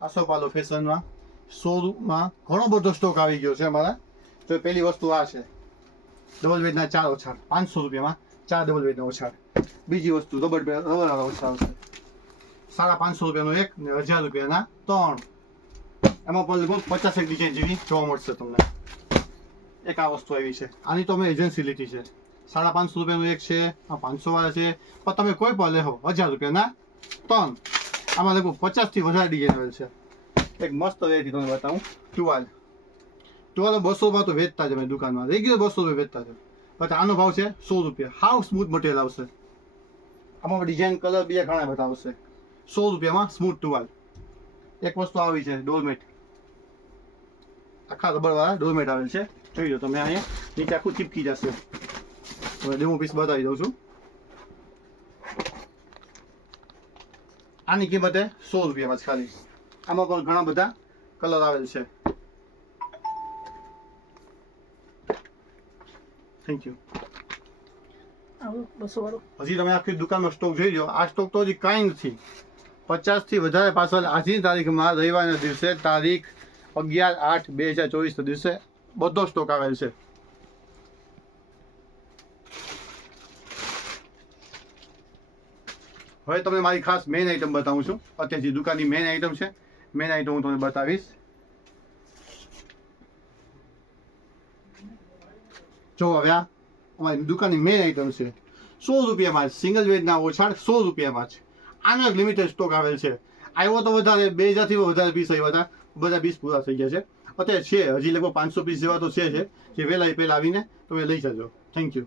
આસોપાલો ફેશનમાં 100 ઘણો બધો સ્ટોક આવી ગયો છે અમારા. તો પહેલી વસ્તુ આ છે, ડબલ બેડના 4 ઓછાડ 500 રૂપિયામાં 4 ડબલ બેડના ઓછાડ. બીજી વસ્તુ રબર વાળા ઓછાડ છે 550 રૂપિયાનો એક ને 1000 રૂપિયાના 3. એમાં પણ લગભગ 50 ડિઝાઇન જેવી જોવા મળશે તમને. એક આ વસ્તુ આવી છે, આની તો અમે એજન્સી લીધી છે. 550 રૂપિયાનું એક છે, આ 500 વાળા છે, પણ તમે કોઈ પણ લેહો 1000 રૂપિયાના 3. આમાં લગભગ 50 થી વધારે ડિઝાઇન આવેલ છે. એક મસ્ત વેરાયટી તમને બતાવું. ટુવાલ 200 તો વેચતા જ અમે દુકાનમાં, રેગ્યુલર 200 રૂપિયા વેચતા છે. પછી આનો ભાવ છે 100 રૂપિયા. હાવ સ્મૂથ મટીરિયલ આવશે. આમાં ડિઝાઇન કલર બીજા ઘણા બધા આવશે. 100 રૂપિયામાં સ્મૂથ ટુવાલ. એક વસ્તુ આવી છે ડોરમેટ, આખા રબર વાળા ડોરમેટ આવેલ છે. જોઈ લો તમે, અહીંયા નીચે આખું ચીપકી જશે. હવે ડેમો પીસ બતાવી દઉં છું. આની કિંમતે 100 રૂપિયામાં જ ખાલી. આમાં પણ ઘણા બધા કલર આવેલ છે. Thank you. હજી તમે આખી દુકાનનો સ્ટોક જોઈ લો. આ સ્ટોક તો હજી કાંઈ નથી. 50 થી વધારે પાર્સલ આજની તારીખમાં રવિવારના દિવસે તારીખ 11/8/2024 દિવસે બધો સ્ટોક આવેલ છે. હવે તમને મારી ખાસ મેઇન આઈટમ બતાવું છું. અત્યારે જે દુકાનની મેઇન આઈટમ છે, મેઇન આઈટમ હું તમને બતાવીશ. જો હવે આ અમારી દુકાનની મેઇન આઈટમ છે. 100 રૂપિયામાં જ સિંગલ બેડના ઓછાડ 100 રૂપિયામાં જ. આનો એક લિમિટેડ સ્ટોક આવેલ છે. આવ્યો તો વધારે 2000 થી વધારે પીસ આવ્યા હતા. બધા પીસ પૂરા થઈ ગયા છે. અત્યારે છે હજી લગભગ 500 પીસ જેવા તો છે, જે વહેલા પહેલાં આવીને તમે લઈ જજો. Thank you.